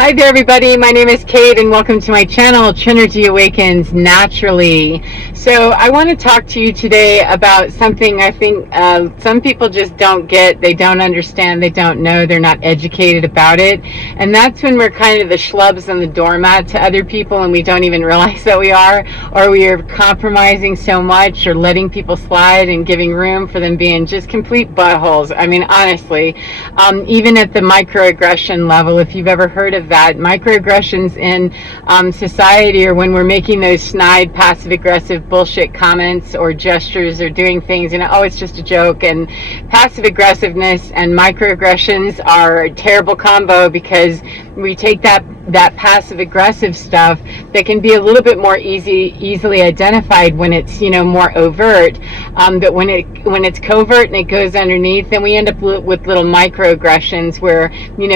Hi there, everybody. My name is Kate, and welcome to my channel, Trinergy Awakens Naturally. So I want to talk to you today about something I think some people just don't get, they don't understand, they don't know, they're not educated about it. And that's when we're kind of the schlubs and the doormat to other people, and we don't even realize that we are, or we are compromising so much, or letting people slide and giving room for them being just complete buttholes. I mean, honestly, even at the microaggression level, if you've ever heard of that, microaggressions in society, or when we're making those snide, passive-aggressive bullshit comments or gestures or doing things, oh, it's just a joke. And passive aggressiveness and microaggressions are a terrible combo, because we take that passive aggressive stuff that can be a little bit more easily identified when it's more overt, but when it's covert and it goes underneath, then we end up with little microaggressions where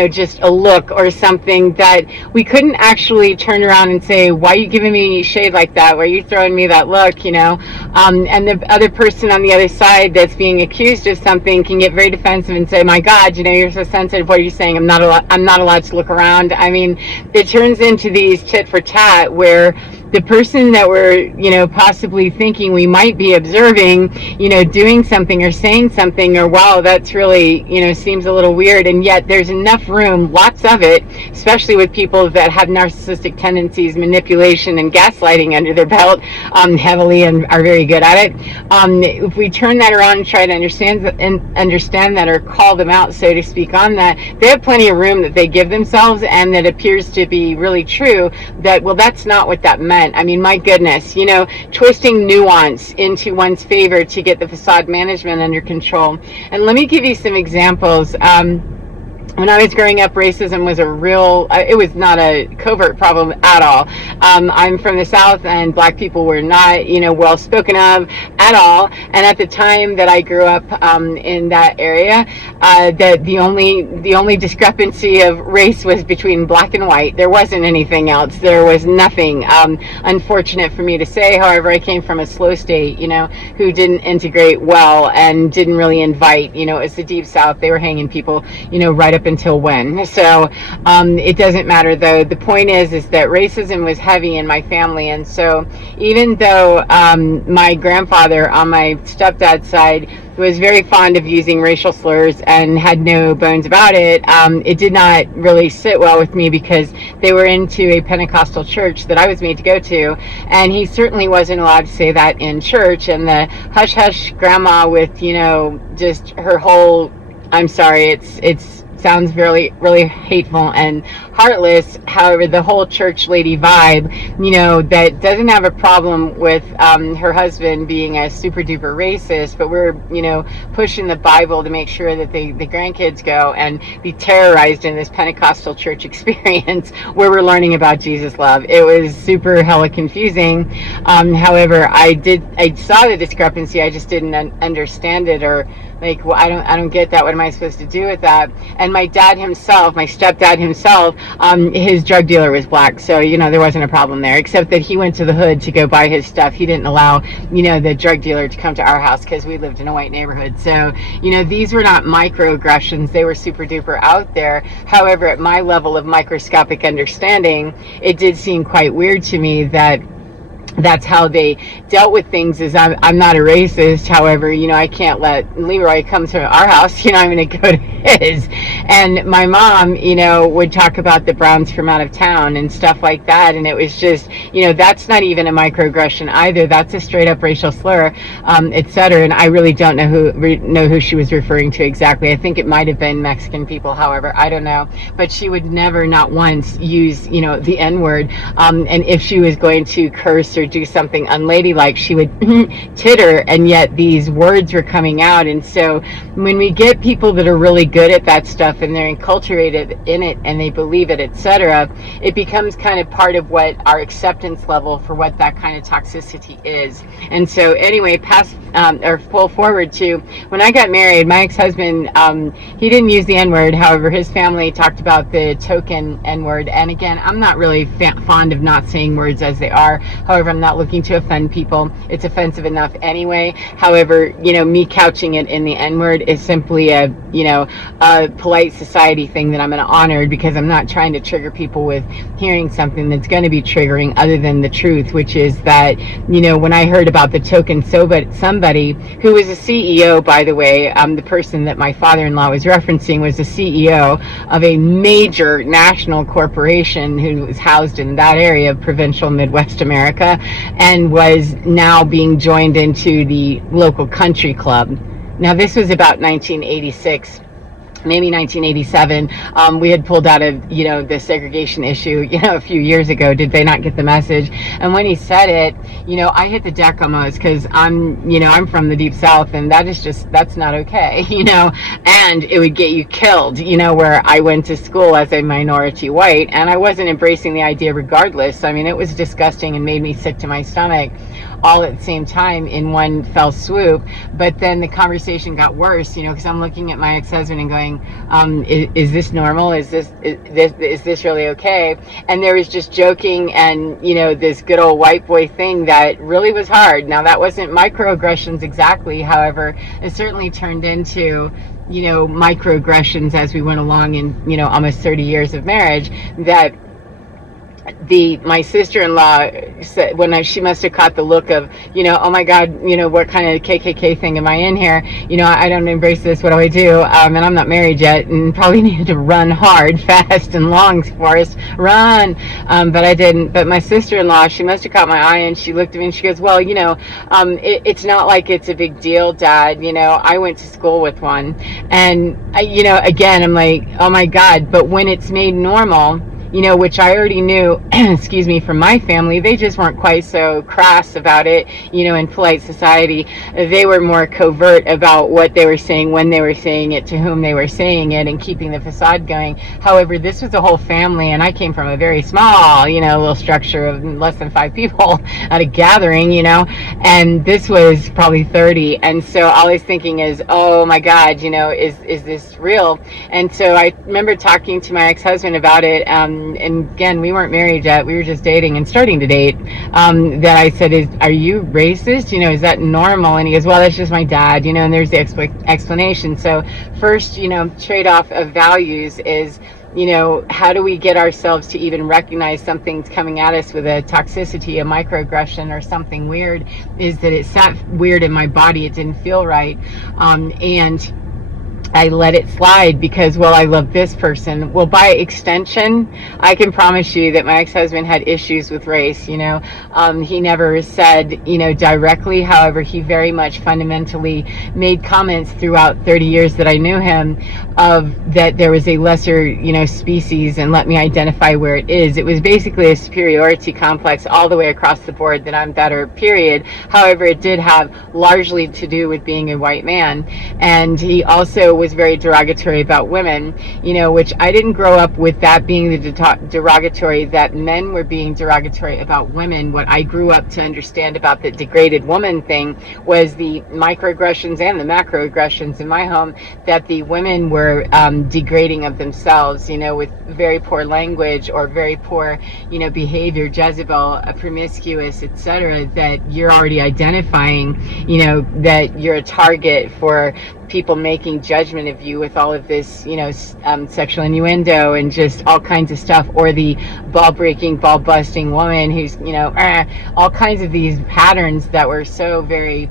just a look or something that we couldn't actually turn around and say, why are you giving me shade like that? Why are you throwing me that look? And the other person on the other side that's being accused of something can get very defensive and say, my God, you're so sensitive. What are you saying? I'm not allowed to look around. I mean, it turns into these tit for tat where the person that we're, possibly thinking we might be observing, doing something or saying something, or wow, that's really, seems a little weird. And yet there's enough room, lots of it, especially with people that have narcissistic tendencies, manipulation and gaslighting under their belt heavily, and are very good at it. If we turn that around and try to understand that, or call them out, so to speak, on that, they have plenty of room that they give themselves, and that appears to be really true, that, well, that's not what that meant. I mean, my goodness, twisting nuance into one's favor to get the facade management under control. And let me give you some examples. When I was growing up, racism was it was not a covert problem at all. I'm from the South, and black people were not, well spoken of at all. And at the time that I grew up in that area, that the only discrepancy of race was between black and white. There wasn't anything else. There was nothing. Unfortunate for me to say, however, I came from a slow state, who didn't integrate well and didn't really invite, it's the Deep South. They were hanging people, right up until when. So it doesn't matter, though. The point is that racism was heavy in my family. And so even though my grandfather on my stepdad's side was very fond of using racial slurs and had no bones about it, it did not really sit well with me, because they were into a Pentecostal church that I was made to go to, and he certainly wasn't allowed to say that in church. And the hush hush grandma with just her whole, I'm sorry, it's sounds really, really hateful and heartless. However, the whole church lady vibe, that doesn't have a problem with her husband being a super duper racist, but we're, pushing the Bible to make sure that the grandkids go and be terrorized in this Pentecostal church experience where we're learning about Jesus' love. It was super hella confusing. However, I saw the discrepancy. I just didn't understand it, or like, well, I don't get that. What am I supposed to do with that? And my dad himself, my stepdad himself, his drug dealer was black, so there wasn't a problem there, except that he went to the hood to go buy his stuff. He didn't allow the drug dealer to come to our house, because we lived in a white neighborhood. So these were not microaggressions. They were super duper out there. However, at my level of microscopic understanding, it did seem quite weird to me that that's how they dealt with things. Is I'm not a racist. However, I can't let Leroy come to our house. I'm going to go to his. And my mom, would talk about the Browns from out of town and stuff like that. And it was just, that's not even a microaggression either. That's a straight up racial slur, etc. And I really don't know who she was referring to exactly. I think it might have been Mexican people. However, I don't know. But she would never, not once, use, the N-word. And if she was going to curse or do something unladylike, she would titter, and yet these words were coming out. And so when we get people that are really good at that stuff, and they're enculturated in it, and they believe it, etc., it becomes kind of part of what our acceptance level for what that kind of toxicity is. And so anyway, full forward to when I got married, my ex-husband, he didn't use the N-word. However, his family talked about the token N-word. And again, I'm not really fond of not saying words as they are. However, I'm not looking to offend people. It's offensive enough anyway. However, me couching it in the N-word is simply a polite society thing that I'm going to honor, because I'm not trying to trigger people with hearing something that's going to be triggering other than the truth, which is that, when I heard about the token somebody who was a CEO, by the way, the person that my father-in-law was referencing was a CEO of a major national corporation who was housed in that area of provincial Midwest America, and was now being joined into the local country club. Now, this was about 1986. Maybe 1987. We had pulled out of, the segregation issue, a few years ago. Did they not get the message? And when he said it, I hit the deck almost, because I'm from the deep South, and that's not okay, and it would get you killed, where I went to school as a minority white, and I wasn't embracing the idea regardless. I mean, it was disgusting and made me sick to my stomach, all at the same time in one fell swoop. But then the conversation got worse, because I'm looking at my ex-husband and going, is this normal? Is this really okay? And there was just joking and, this good old white boy thing that really was hard. Now, that wasn't microaggressions exactly. However, it certainly turned into, microaggressions as we went along in, almost 30 years of marriage, that my sister-in-law said, when she must have caught the look of, oh my God, what kind of KKK thing am I in here? I don't embrace this. What do I do? And I'm not married yet, and probably needed to run hard, fast, and long, Forrest, run. But I didn't. But my sister-in-law, she must have caught my eye, and she looked at me and she goes, well, it's not like it's a big deal, Dad. I went to school with one. And, again, I'm like, oh my God. But when it's made normal, which I already knew, excuse me, from my family, they just weren't quite so crass about it, in polite society. They were more covert about what they were saying, when they were saying it, to whom they were saying it, and keeping the facade going. However, this was a whole family, and I came from a very small, little structure of less than 5 people at a gathering, and this was probably 30. And so all I was thinking is, oh my God, is this real? And so I remember talking to my ex-husband about it, and again, we weren't married yet. We were just dating and starting to date. That I said, are you racist? Is that normal? And he goes, well, that's just my dad, and there's the explanation. So first, trade-off of values is, how do we get ourselves to even recognize something's coming at us with a toxicity, a microaggression, or something weird, is that it sat weird in my body. It didn't feel right. And I let it slide because, well, I love this person. Well, by extension, I can promise you that my ex-husband had issues with race. He never said, directly. However, he very much fundamentally made comments throughout 30 years that I knew him of that there was a lesser, species, and let me identify where it is. It was basically a superiority complex all the way across the board, that I'm better, period. However, it did have largely to do with being a white man. And he also was very derogatory about women, which I didn't grow up with that being the derogatory, that men were being derogatory about women. What I grew up to understand about the degraded woman thing was the microaggressions and the macroaggressions in my home, that the women were degrading of themselves, with very poor language or very poor, behavior, Jezebel, promiscuous, etc., that you're already identifying, that you're a target for people making judgment of you with all of this, sexual innuendo and just all kinds of stuff, or the ball breaking, ball busting woman who's, all kinds of these patterns that were so very,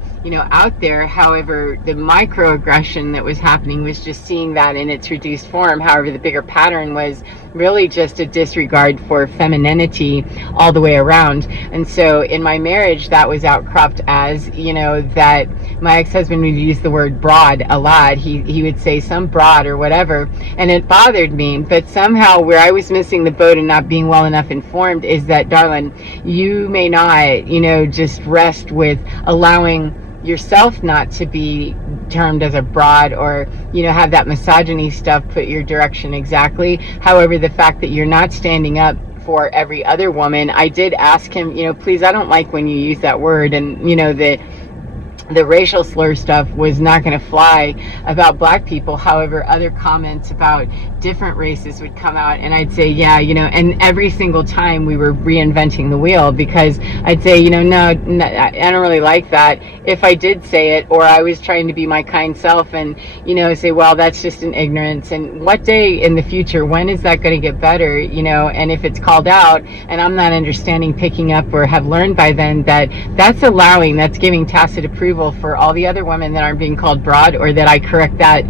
out there. However, the microaggression that was happening was just seeing that in its reduced form. However, the bigger pattern was really just a disregard for femininity all the way around. And so in my marriage, that was outcropped as, that my ex-husband would use the word broad a lot. He would say some broad or whatever, and it bothered me. But somehow where I was missing the boat and not being well enough informed is that, darling, you may not, just rest with allowing yourself not to be termed as a broad, or have that misogyny stuff put your direction exactly. However, the fact that you're not standing up for every other woman, I did ask him, please, I don't like when you use that word, and the racial slur stuff was not going to fly about black people. However, other comments about different races would come out, and I'd say, yeah, and every single time we were reinventing the wheel, because I'd say, no, I don't really like that. If I did say it, or I was trying to be my kind self and, say, well, that's just an ignorance. And what day in the future, when is that going to get better, and if it's called out and I'm not understanding, picking up, or have learned by then that that's giving tacit approval for all the other women that aren't being called broad, or that I correct that,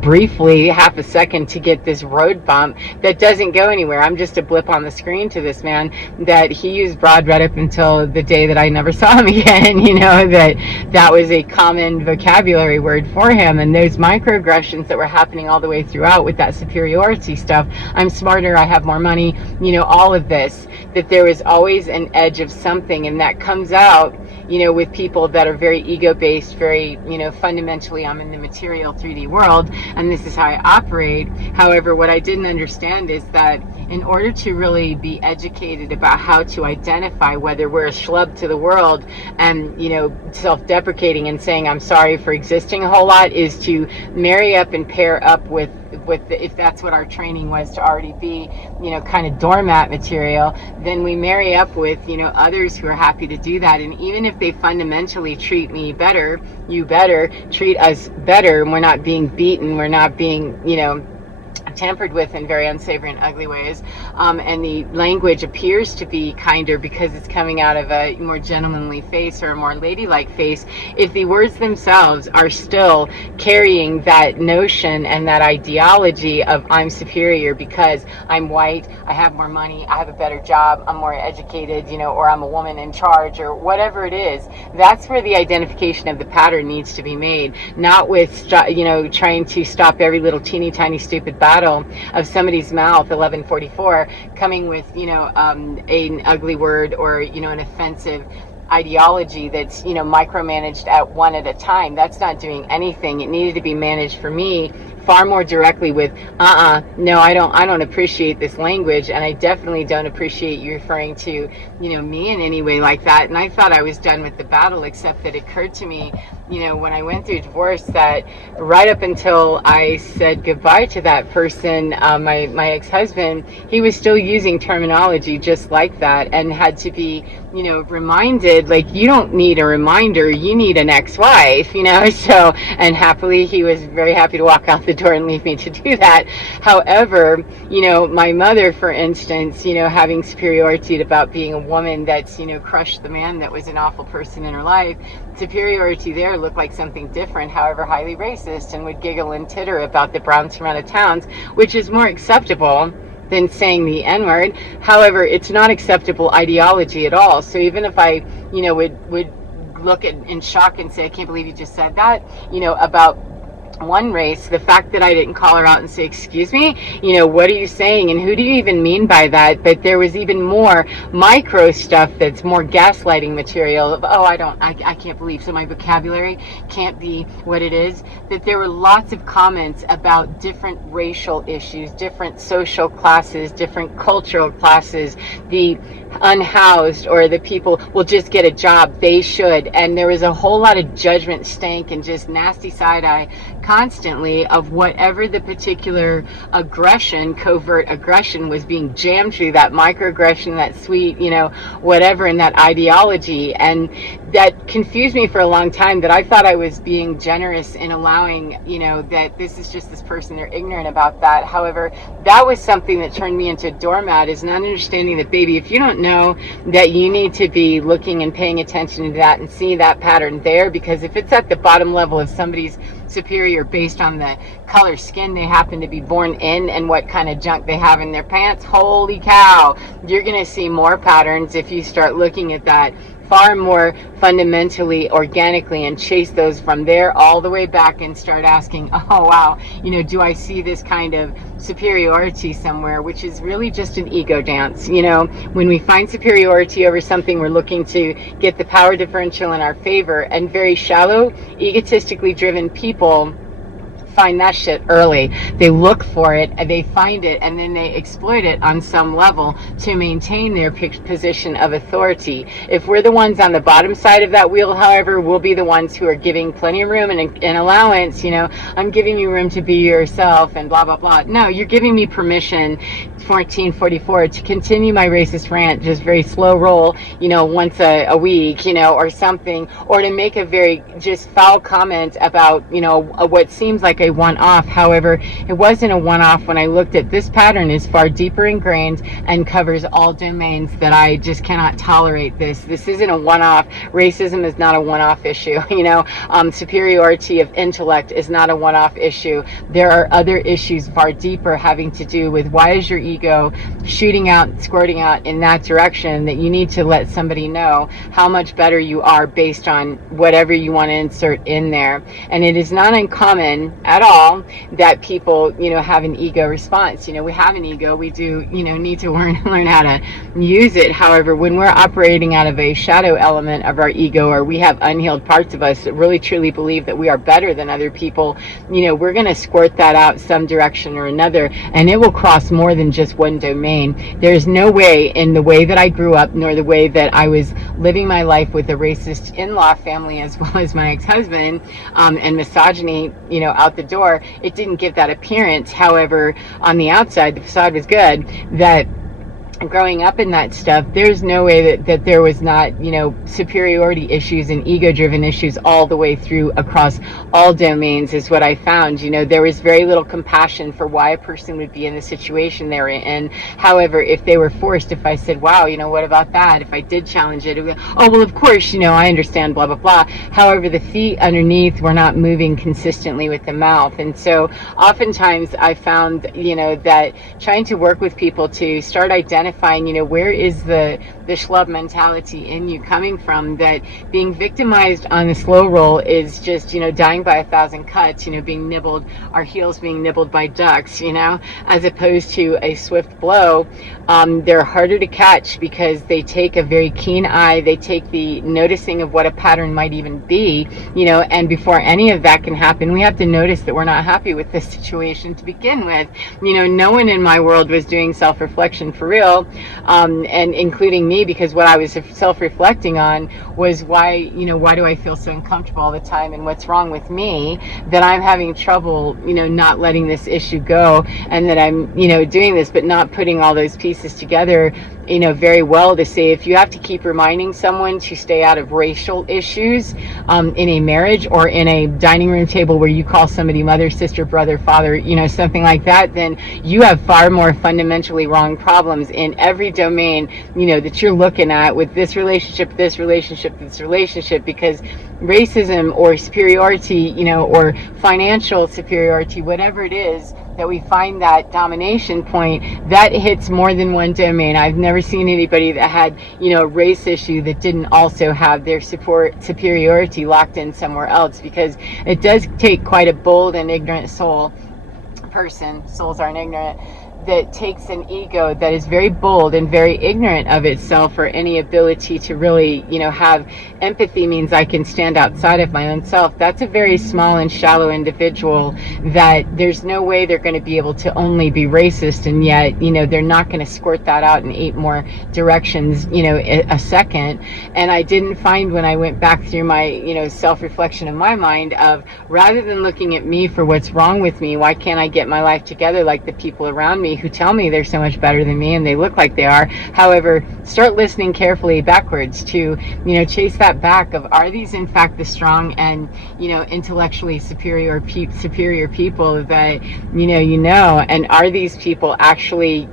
briefly, half a second, to get this road bump that doesn't go anywhere. I'm just a blip on the screen to this man that he used broad right up until the day that I never saw him again, that was a common vocabulary word for him. And those microaggressions that were happening all the way throughout with that superiority stuff, I'm smarter, I have more money, all of this, that there was always an edge of something, and that comes out with people that are very ego-based, very, fundamentally, I'm in the material 3D world, and this is how I operate. However, what I didn't understand is that in order to really be educated about how to identify whether we're a schlub to the world and, self-deprecating and saying I'm sorry for existing a whole lot, is to marry up and pair up with if that's what our training was to already be, kind of doormat material, then we marry up with, others who are happy to do that. And even if they fundamentally treat me better, you better treat us better, and we're not being beaten, we're not being, tampered with in very unsavory and ugly ways, and the language appears to be kinder because it's coming out of a more gentlemanly face or a more ladylike face. If the words themselves are still carrying that notion and that ideology of I'm superior because I'm white, I have more money, I have a better job, I'm more educated, or I'm a woman in charge, or whatever it is, that's where the identification of the pattern needs to be made, not with trying to stop every little teeny tiny stupid battle of somebody's mouth, 1144, coming with an ugly word or an offensive ideology that's micromanaged at one at a time. That's not doing anything. It needed to be managed for me far more directly with no, I don't appreciate this language, and I definitely don't appreciate you referring to me in any way like that. And I thought I was done with the battle, except that it occurred to me when I went through divorce, that right up until I said goodbye to that person, my ex-husband, he was still using terminology just like that, and had to be reminded, like, you don't need a reminder, you need an ex-wife, so, and happily he was very happy to walk out the door and leave me to do that. However, my mother, for instance, having superiority about being a woman that's crushed the man that was an awful person in her life, superiority there looked like something different, however highly racist, and would giggle and titter about the browns from out of towns, which is more acceptable than saying the N-word. However, it's not acceptable ideology at all. So even if I, would look at in shock and say, I can't believe you just said that, about one race, the fact that I didn't call her out and say, excuse me, what are you saying, and who do you even mean by that? But there was even more micro stuff that's more gaslighting material of, I can't believe, so my vocabulary can't be what it is. That there were lots of comments about different racial issues, different social classes, different cultural classes, the unhoused, or the people will just get a job, they should. And there was a whole lot of judgment, stank, and just nasty side-eye constantly of whatever the particular aggression, covert aggression, was being jammed through that microaggression, that sweet, whatever, in that ideology. And that confused me for a long time, that I thought I was being generous in allowing, that this is just this person, they're ignorant about that. However, that was something that turned me into a doormat, is not understanding that, baby, if you don't know that you need to be looking and paying attention to that and see that pattern there, because if it's at the bottom level of somebody's superior based on the color skin they happen to be born in and what kind of junk they have in their pants, holy cow, you're going to see more patterns if you start looking at that far more fundamentally, organically, and chase those from there all the way back and start asking, oh wow, do I see this kind of superiority somewhere, which is really just an ego dance. When we find superiority over something, we're looking to get the power differential in our favor, and very shallow, egotistically driven people find that shit early. They look for it, and they find it, and then they exploit it on some level to maintain their position of authority. If we're the ones on the bottom side of that wheel, however, we'll be the ones who are giving plenty of room and allowance. I'm giving you room to be yourself and blah, blah, blah. No, you're giving me permission, 1444, to continue my racist rant, just very slow roll, once a week, or something, or to make a very just foul comment about, what seems like a one-off. However, it wasn't a one-off when I looked at this pattern is far deeper ingrained and covers all domains that I just cannot tolerate this. This isn't a one-off. Racism is not a one-off issue. Superiority of intellect is not a one-off issue. There are other issues far deeper having to do with why is your ego shooting out, squirting out in that direction, that you need to let somebody know how much better you are based on whatever you want to insert in there. And it is not uncommon at all that people, have an ego response. We have an ego. We do, need to learn how to use it. However, when we're operating out of a shadow element of our ego, or we have unhealed parts of us that really truly believe that we are better than other people, we're going to squirt that out some direction or another, and it will cross more than just one domain. There's no way in the way that I grew up, nor the way that I was living my life with a racist in-law family as well as my ex-husband, and misogyny, out the door, it didn't give that appearance. However, on the outside, the facade was good. That growing up in that stuff, there's no way that there was not, superiority issues and ego-driven issues all the way through across all domains is what I found. There was very little compassion for why a person would be in the situation they were in. However, if they were forced, if I said, wow, what about that? If I did challenge it would go, oh, well, of course, I understand, blah, blah, blah. However, the feet underneath were not moving consistently with the mouth. And so oftentimes I found, that trying to work with people to start identifying, where is the schlub mentality in you coming from, that being victimized on the slow roll is just, dying by 1,000 cuts, being nibbled, our heels being nibbled by ducks, as opposed to a swift blow. They're harder to catch because they take a very keen eye. They take the noticing of what a pattern might even be, and before any of that can happen, we have to notice that we're not happy with this situation to begin with. No one in my world was doing self-reflection for real. And including me, because what I was self-reflecting on was why do I feel so uncomfortable all the time, and what's wrong with me that I'm having trouble, not letting this issue go, and that I'm, doing this, but not putting all those pieces together, very well to say, if you have to keep reminding someone to stay out of racial issues, in a marriage or in a dining room table where you call somebody mother, sister, brother, father, something like that, then you have far more fundamentally wrong problems in every domain, that you're looking at with this relationship, because racism or superiority, or financial superiority, whatever it is, that we find that domination point, that hits more than one domain. I've never seen anybody that had, a race issue that didn't also have their superiority locked in somewhere else, because it does take quite a bold and ignorant person, souls aren't ignorant, that takes an ego that is very bold and very ignorant of itself, or any ability to really, have empathy means I can stand outside of my own self. That's a very small and shallow individual that there's no way they're going to be able to only be racist, and yet, they're not going to squirt that out in 8 more directions, a second. And I didn't find, when I went back through my, self-reflection of my mind, of rather than looking at me for what's wrong with me, why can't I get my life together like the people around me who tell me they're so much better than me and they look like they are. However, start listening carefully backwards to, chase that back of, are these in fact the strong and, intellectually superior people that, and are these people actually,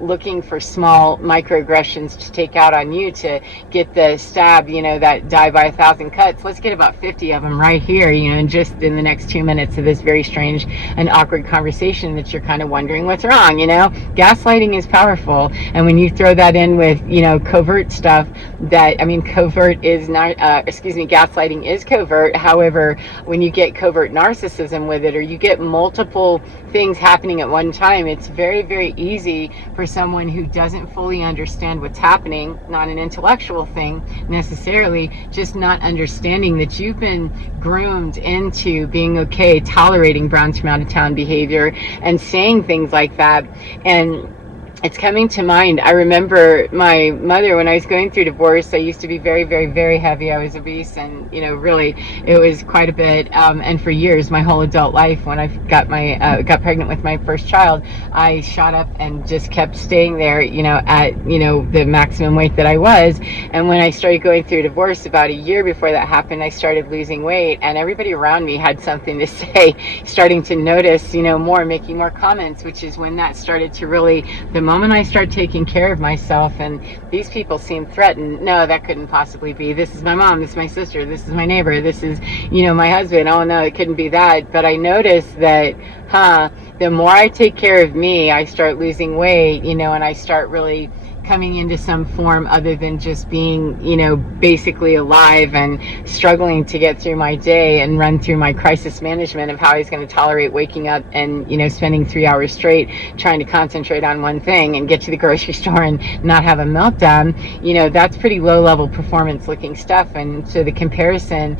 looking for small microaggressions to take out on you to get the stab, that die by 1,000 cuts? Let's get about 50 of them right here, and just in the next 2 minutes of this very strange and awkward conversation that you're kind of wondering what's wrong. wrong, gaslighting is powerful. And when you throw that in with, covert stuff, covert is not, gaslighting is covert. However, when you get covert narcissism with it, or you get multiple things happening at one time, it's very, very easy for someone who doesn't fully understand what's happening, not an intellectual thing necessarily, just not understanding that you've been groomed into being okay tolerating Brown's from out of town behavior and saying things like that. And it's coming to mind. I remember my mother, when I was going through divorce, I used to be very, very, very heavy. I was obese, and really, it was quite a bit. And for years, my whole adult life, when I got pregnant with my first child, I shot up and just kept staying there, at the maximum weight that I was. And when I started going through divorce, about a year before that happened, I started losing weight, and everybody around me had something to say, starting to notice, more, making more comments, which is when that started to really, the moment I start taking care of myself, and these people seem threatened. No, that couldn't possibly be. This is my mom, this is my sister, this is my neighbor, this is, my husband. Oh no, it couldn't be that. But I noticed that, the more I take care of me, I start losing weight, and I start really coming into some form other than just being, basically alive and struggling to get through my day and run through my crisis management of how I was going to tolerate waking up and, spending 3 hours straight trying to concentrate on one thing and get to the grocery store and not have a meltdown. That's pretty low level performance looking stuff. And so the comparison,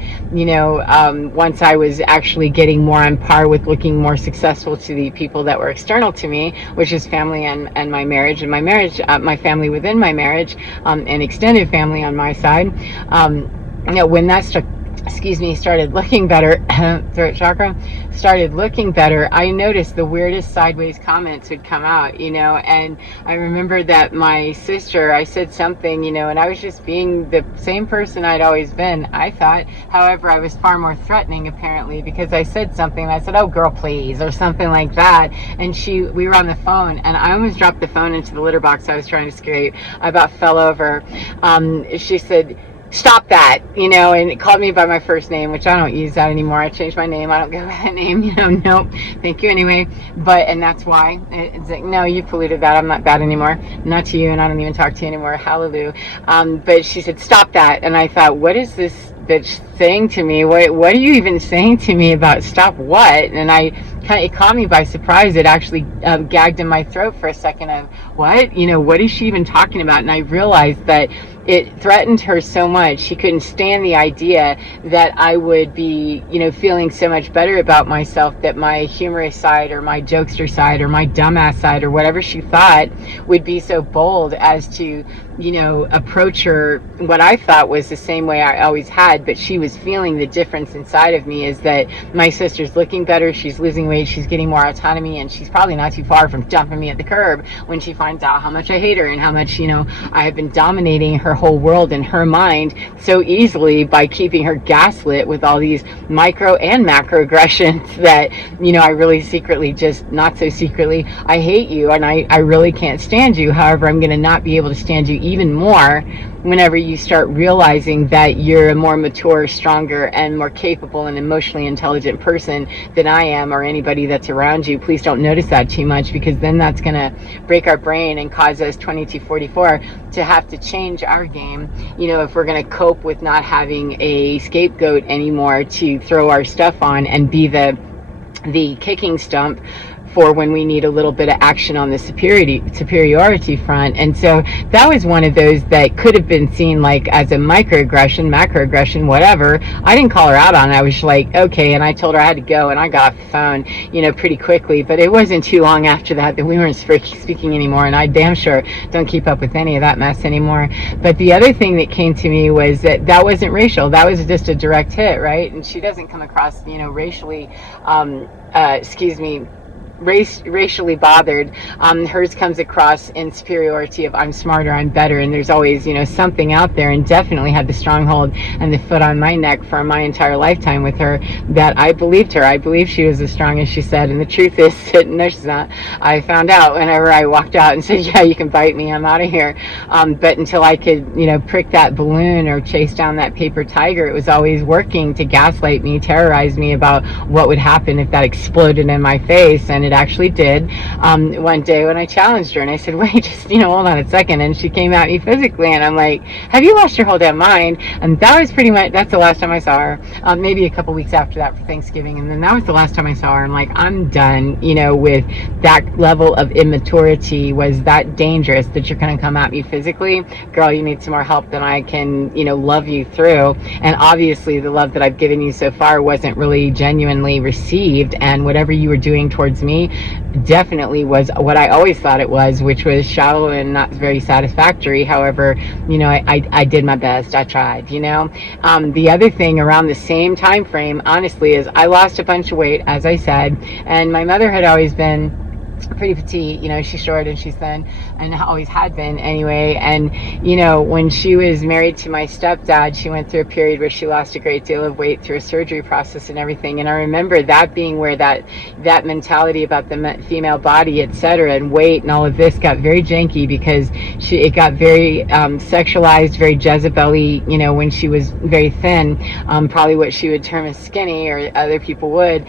once I was actually getting more on par with looking more successful to the people that were external to me, which is family and my marriage, my family within my marriage, and extended family on my side, when that started looking better, throat chakra started looking better, I noticed the weirdest sideways comments would come out, and I remember that my sister, I said something, and I was just being the same person I'd always been, I thought. However, I was far more threatening apparently, because I said something, and I said, "Oh girl, please," or something like that, and we were on the phone, and I almost dropped the phone into the litter box I was trying to scrape. I about fell over. She said, "Stop that," and it called me by my first name, which I don't use that anymore. I changed my name. I don't go by that name, nope. Thank you anyway. And that's why. It's like, no, you polluted that. I'm not that anymore. Not to you, and I don't even talk to you anymore. Hallelujah. But she said, "Stop that." And I thought, what is this bitch saying to me? What are you even saying to me about stop what? And it caught me by surprise. It actually gagged in my throat for a second of what? What is she even talking about? And I realized that it threatened her so much. She couldn't stand the idea that I would be, feeling so much better about myself, that my humorous side or my jokester side or my dumbass side or whatever she thought would be so bold as to, approach her, what I thought was the same way I always had, but she was feeling the difference inside of me, is that my sister's looking better, she's losing weight, she's getting more autonomy, and she's probably not too far from dumping me at the curb when she finds out how much I hate her and how much, I have been dominating her whole world in her mind so easily by keeping her gaslit with all these micro and macro aggressions that, I really secretly, just not so secretly, I hate you and I really can't stand you. However, I'm going to not be able to stand you even more whenever you start realizing that you're a more mature, stronger, and more capable and emotionally intelligent person than I am, or anybody that's around you. Please don't notice that too much, because then that's going to break our brain and cause us 2244 to have to change our game, if we're going to cope with not having a scapegoat anymore to throw our stuff on and be the kicking stump for when we need a little bit of action on the superiority front. And so that was one of those that could have been seen like as a microaggression, macroaggression, whatever. I didn't call her out on it. I was like, okay, and I told her I had to go, and I got off the phone, pretty quickly. But it wasn't too long after that we weren't speaking anymore, and I damn sure don't keep up with any of that mess anymore. But the other thing that came to me was that wasn't racial. That was just a direct hit, right? And she doesn't come across, racially, racially bothered. Hers comes across in superiority of I'm smarter, I'm better, and there's always, something out there, and definitely had the stronghold and the foot on my neck for my entire lifetime with her, that I believed her. I believed she was as strong as she said, and the truth is that no, she's not. I found out whenever I walked out and said, yeah, you can bite me, I'm out of here. But until I could, prick that balloon or chase down that paper tiger, it was always working to gaslight me, terrorize me about what would happen if that exploded in my face. And it actually did. One day when I challenged her and I said, wait, just, hold on a second. And she came at me physically and I'm like, have you lost your whole damn mind? And that was pretty much, that's the last time I saw her. Maybe a couple weeks after that for Thanksgiving. And then that was the last time I saw her. I'm like, I'm done, with that level of immaturity. Was that dangerous that you're going to come at me physically? Girl, you need some more help than I can, love you through. And obviously the love that I've given you so far wasn't really genuinely received. And whatever you were doing towards me definitely was what I always thought it was, which was shallow and not very satisfactory. However, I did my best. I tried, The other thing around the same time frame, honestly, is I lost a bunch of weight, as I said, and my mother had always been pretty petite, she's short and she's thin and always had been anyway. And when she was married to my stepdad, she went through a period where she lost a great deal of weight through a surgery process and everything. And I remember that being where that mentality about the female body, etc., and weight and all of this got very janky, because it got very sexualized, very Jezebel-y, when she was very thin, probably what she would term as skinny, or other people would.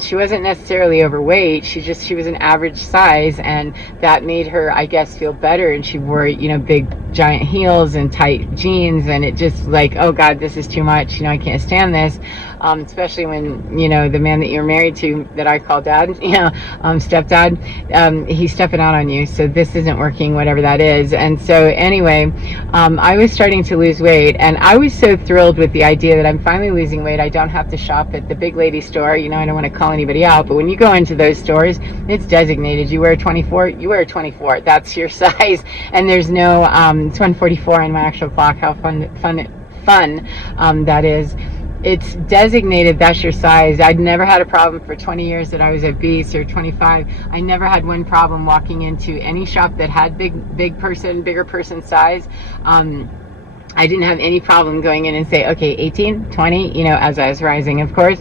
She wasn't necessarily overweight. She was an average size, and that made her, I guess, feel better. And she wore, big giant heels and tight jeans, and it just like, oh God, this is too much. I can't stand this. Especially when, the man that you're married to, that I call dad, stepdad, he's stepping out on you. So this isn't working, whatever that is. And so anyway, I was starting to lose weight, and I was so thrilled with the idea that I'm finally losing weight. I don't have to shop at the big lady store. I don't want to call anybody out, but when you go into those stores, it's designated. You wear a 24, you wear a 24. That's your size. And there's no, it's 144 on my actual clock. How fun that is. It's designated, that's your size. I'd never had a problem for 20 years that I was obese, or 25. I never had one problem walking into any shop that had bigger person size. I didn't have any problem going in and say, okay, 18, 20, as I was rising, of course.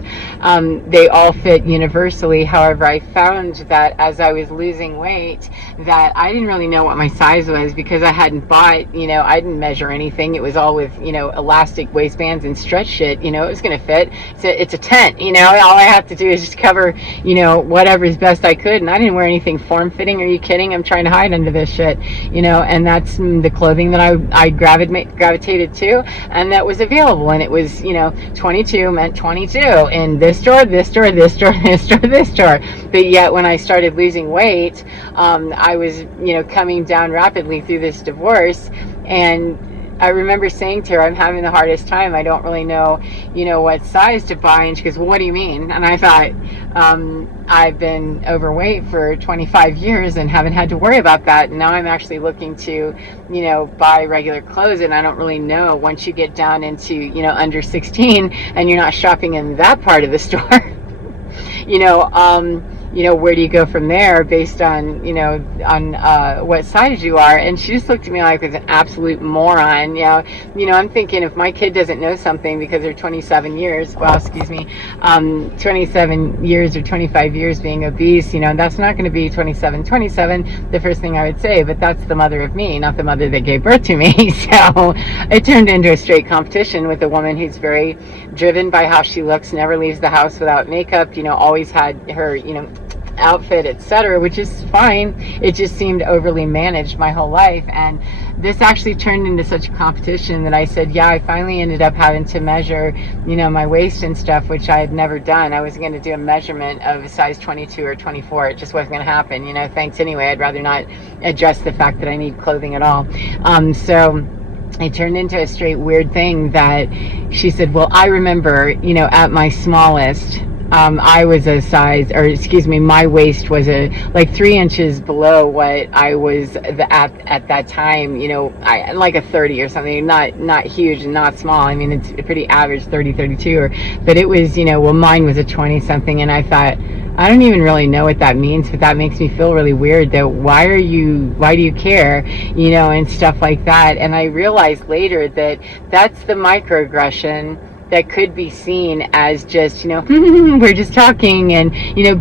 They all fit universally. However, I found that as I was losing weight, that I didn't really know what my size was, because I hadn't bought, I didn't measure anything. It was all with, elastic waistbands and stretch shit, it was going to fit. It's a tent, all I have to do is just cover, whatever is best I could. And I didn't wear anything form-fitting. Are you kidding? I'm trying to hide under this shit, and that's the clothing that I gravitated to, and that was available. And it was, 22 meant 22 in this store, this store, this store, this store, this store. But yet when I started losing weight, I was, coming down rapidly through this divorce. And I remember saying to her, I'm having the hardest time. I don't really know, what size to buy. And she goes, well, what do you mean? And I thought, I've been overweight for 25 years and haven't had to worry about that. And now I'm actually looking to, buy regular clothes. And I don't really know, once you get down into, under 16 and you're not shopping in that part of the store, where do you go from there based on, what size you are? And she just looked at me like I was an absolute moron. I'm thinking, if my kid doesn't know something because they're 27 years, 27 years or 25 years being obese, that's not going to be 27, the first thing I would say. But that's the mother of me, not the mother that gave birth to me. So it turned into a straight competition with a woman who's very driven by how she looks, never leaves the house without makeup, always had her, outfit, etc., which is fine. It just seemed overly managed my whole life. And this actually turned into such a competition that I said, I finally ended up having to measure, my waist and stuff, which I had never done. I was going to do a measurement of a size 22 or 24. It just wasn't going to happen. Thanks anyway. I'd rather not address the fact that I need clothing at all. So it turned into a straight weird thing that she said, well, I remember, at my smallest, I was a size, my waist was like 3 inches below what I was at that time, like a 30 or something, not huge and not small. I mean, it's pretty average, 30, 32, but it was, mine was a 20 something. And I thought, I don't even really know what that means, but that makes me feel really weird, that why do you care, and stuff like that. And I realized later that that's the microaggression that could be seen as just, we're just talking and,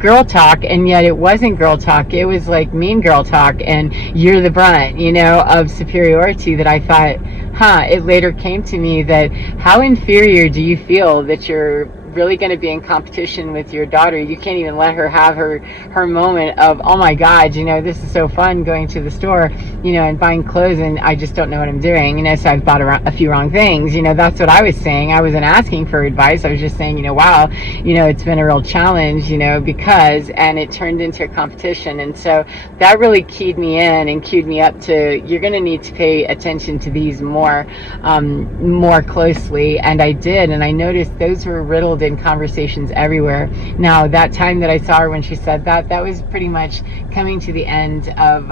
girl talk. And yet it wasn't girl talk. It was like mean girl talk, and you're the brunt, of superiority. That I thought, it later came to me that how inferior do you feel that you're really going to be in competition with your daughter. You can't even let her have her moment of, oh my God, this is so fun going to the store, and buying clothes, and I just don't know what I'm doing, so I've bought a few wrong things. That's what I was saying. I wasn't asking for advice. I was just saying, wow, it's been a real challenge, because, and it turned into a competition. And so that really keyed me in and cued me up to, you're going to need to pay attention to these more closely. And I did, and I noticed those were riddled in conversations everywhere. Now, that time that I saw her when she said that was pretty much coming to the end of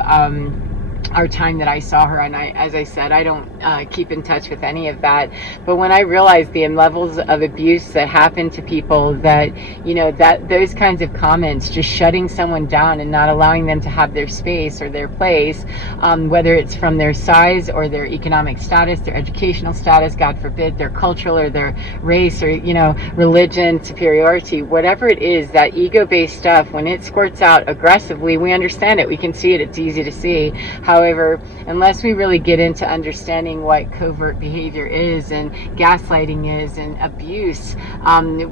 our time that I saw her, and as I said, I don't keep in touch with any of that. But when I realized the levels of abuse that happen to people, that that those kinds of comments, just shutting someone down and not allowing them to have their space or their place, whether it's from their size or their economic status, their educational status, God forbid, their cultural or their race or religion, superiority, whatever it is, that ego-based stuff, when it squirts out aggressively, we understand it, we can see it, it's easy to see. However, unless we really get into understanding what covert behavior is and gaslighting is and abuse,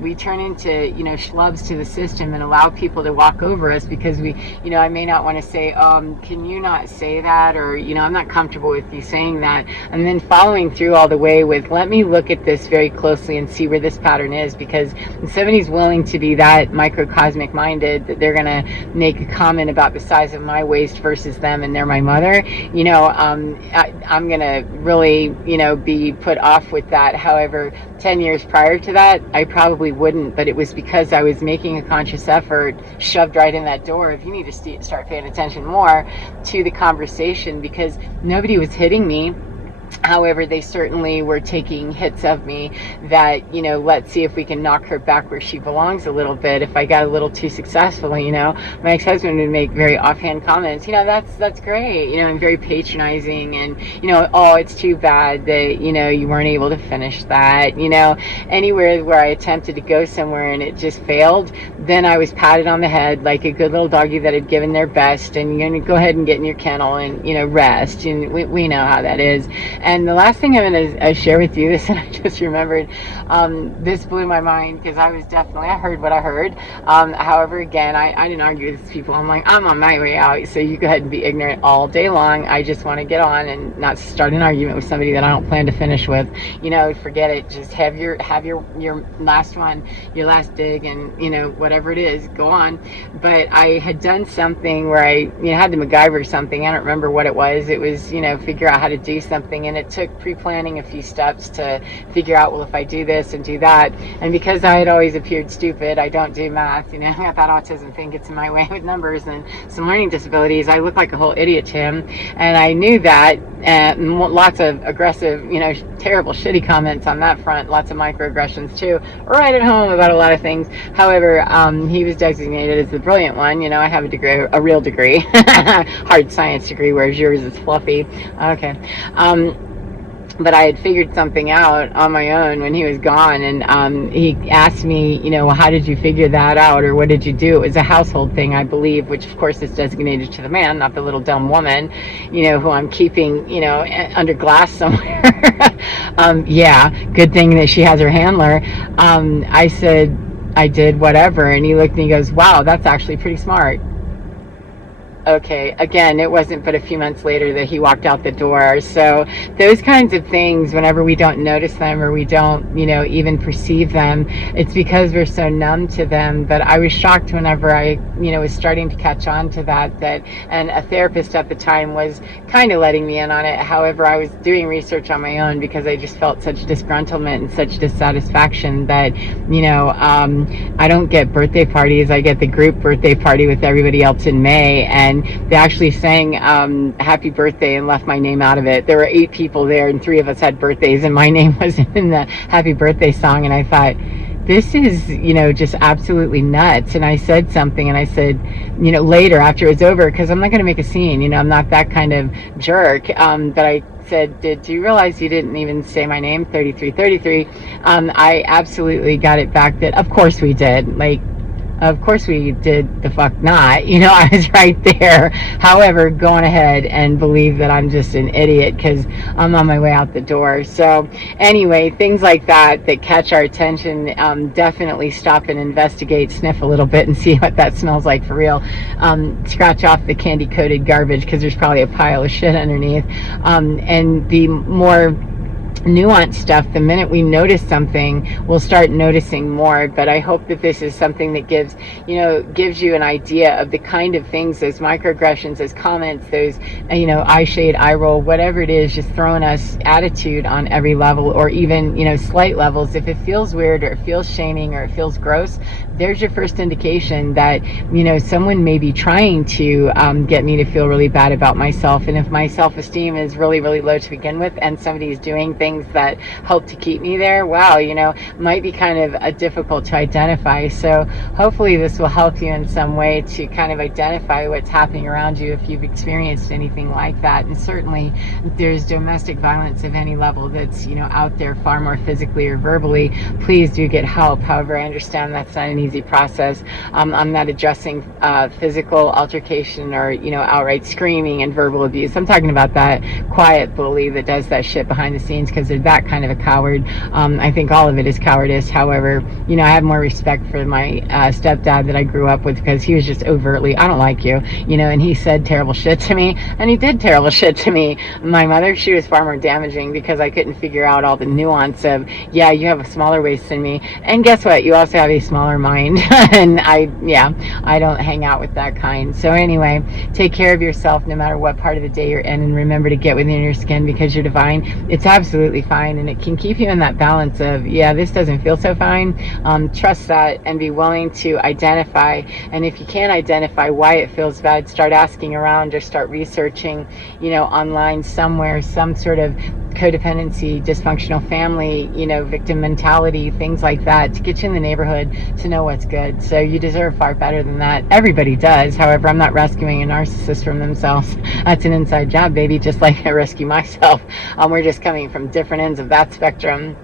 we turn into, schlubs to the system and allow people to walk over us because we, I may not want to say, can you not say that? Or, I'm not comfortable with you saying that. And then following through all the way with, let me look at this very closely and see where this pattern is, because if somebody's willing to be that microcosmic minded, that they're going to make a comment about the size of my waist versus them and they're my mother, I'm going to really, be put off with that. However, 10 years prior to that, I probably wouldn't, but it was because I was making a conscious effort, shoved right in that door of, you need to start paying attention more to the conversation, because nobody was hitting me. However, they certainly were taking hits of me that, let's see if we can knock her back where she belongs a little bit. If I got a little too successful, my ex-husband would make very offhand comments, that's great, and very patronizing, and, oh, it's too bad that, you weren't able to finish that, anywhere where I attempted to go somewhere and it just failed, then I was patted on the head like a good little doggy that had given their best, and you're going to go ahead and get in your kennel and, rest, and we know how that is. And the last thing I'm going to share with you, this, and I just remembered, this blew my mind, because I heard what I heard. However, again, I didn't argue with these people. I'm like, I'm on my way out, so you go ahead and be ignorant all day long. I just want to get on and not start an argument with somebody that I don't plan to finish with. Forget it. Just have your last one, your last dig, and whatever it is, go on. But I had done something where I had to MacGyver something. I don't remember what it was. It was figure out how to do something, and it took pre-planning a few steps to figure out, well, if I do this and do that. And because I had always appeared stupid, I don't do math, I got that autism thing gets in my way with numbers and some learning disabilities. I look like a whole idiot to him, and I knew that, and lots of aggressive, terrible, shitty comments on that front, lots of microaggressions too, right at home about a lot of things. However, he was designated as the brilliant one. I have a degree, a real degree, hard science degree, whereas yours is fluffy. Okay. But I had figured something out on my own when he was gone, and he asked me, well, how did you figure that out, or what did you do? It was a household thing, I believe, which of course is designated to the man, not the little dumb woman, who I'm keeping, under glass somewhere. Yeah, good thing that she has her handler. I said, I did whatever, and he looked and he goes, wow, that's actually pretty smart. Okay, again, it wasn't but a few months later that he walked out the door. So those kinds of things, whenever we don't notice them or we don't, even perceive them, it's because we're so numb to them. But I was shocked whenever I, was starting to catch on to that, and a therapist at the time was kind of letting me in on it. However, I was doing research on my own because I just felt such disgruntlement and such dissatisfaction that, I don't get birthday parties. I get the group birthday party with everybody else in May, and they actually sang happy birthday and left my name out of it. There were 8 people there, and 3 of us had birthdays, and my name wasn't in the happy birthday song. And I thought, this is, just absolutely nuts. And I said something, and I said, later after it was over, because I'm not going to make a scene, I'm not that kind of jerk, but I said, do you realize you didn't even say my name, 3333? I absolutely got it back that, of course we did. Like, Of course we did the fuck not. I was right there. However, going ahead and believe that I'm just an idiot because I'm on my way out the door. So anyway, things like that catch our attention, definitely stop and investigate, sniff a little bit and see what that smells like for real. Scratch off the candy coated garbage because there's probably a pile of shit underneath. And the more nuanced stuff, the minute we notice something, we'll start noticing more. But I hope that this is something that gives you an idea of the kind of things, those microaggressions, those comments, those eye shade, eye roll, whatever it is, just throwing us attitude on every level, or even slight levels. If it feels weird, or it feels shaming, or it feels gross, there's your first indication that someone may be trying to get me to feel really bad about myself. And if my self-esteem is really, really low to begin with, and somebody's doing things that help to keep me there, wow, might be kind of difficult to identify. So hopefully this will help you in some way to kind of identify what's happening around you if you've experienced anything like that. And certainly if there's domestic violence of any level that's out there, far more physically or verbally, please do get help. However, I understand that's not an easy process. I'm not addressing physical altercation or outright screaming and verbal abuse. I'm talking about that quiet bully that does that shit behind the scenes because they're that kind of a coward. I think all of it is cowardice. However, I have more respect for my stepdad that I grew up with, because he was just overtly, I don't like you, and he said terrible shit to me, and he did terrible shit to me. My mother, she was far more damaging because I couldn't figure out all the nuance of, yeah, you have a smaller waist than me, and guess what, you also have a smaller mind. And I don't hang out with that kind. So anyway, take care of yourself no matter what part of the day you're in, and remember to get within your skin because you're divine. It's absolutely fine, and it can keep you in that balance of, yeah, this doesn't feel so fine. Trust that and be willing to identify. And if you can't identify why it feels bad, start asking around or start researching online somewhere, some sort of codependency, dysfunctional family, victim mentality, things like that, to get you in the neighborhood to know what's good. So you deserve far better than that. Everybody does. However, I'm not rescuing a narcissist from themselves. That's an inside job, baby, just like I rescue myself. We're just coming from different ends of that spectrum.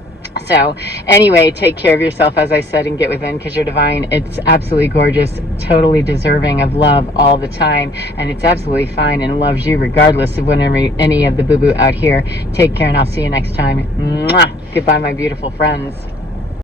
So anyway, take care of yourself, as I said, and get within because you're divine. It's absolutely gorgeous, totally deserving of love all the time, and it's absolutely fine and loves you regardless of whenever any of the boo-boo out here. Take care, and I'll see you next time. Mwah! Goodbye, my beautiful friends.